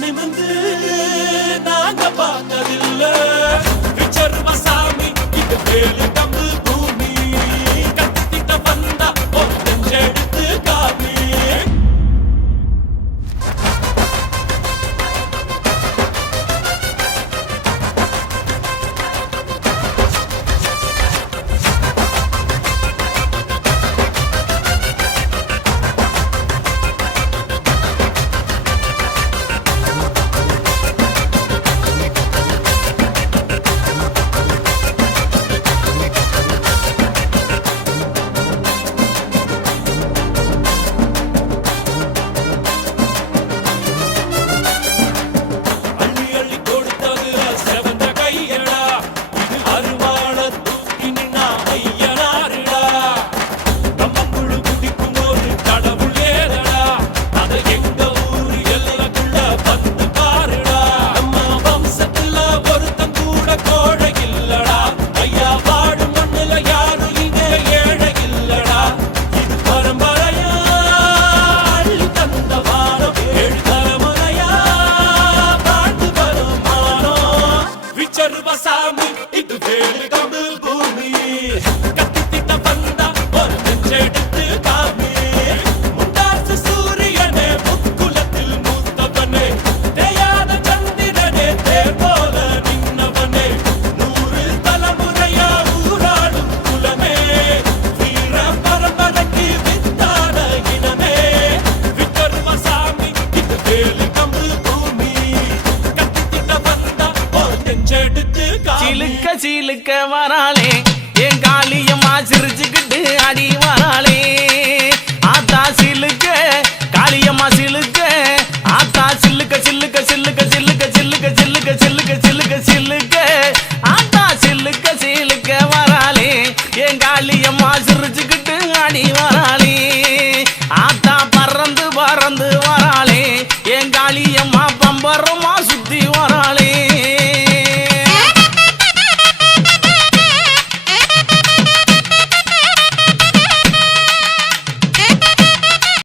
நிமிந்து நாங்க பார்த்ததில்ல விச்சர்வசாமி இது வேலு கம்பு பூமி கத்திட்ட வந்தா ஒரு நெஞ்செடுத்து காமி சிலுக்க சிலுக்க வராளே என் காளியம்மா சிரிச்சுக்கிட்டு அடி வராளே ஆத்தா சிலுக்க காளியம்மா சிலுக்க ஆத்தா சில்லுக்க சில்லுக்க சில்லுக்க சில்லுக்க சில்லுக்க சில்லுக்க சில்லுக்க சில்லுக்க சில்லுக்க ஆத்தா சில்லுக்க சிலுக்க வராளே என் காளியம்மா சிரிச்சுக்கிட்டு அடி வராளே ஆத்தா பறந்து பறந்து வராளே என் காளியம்மா பம்பரம்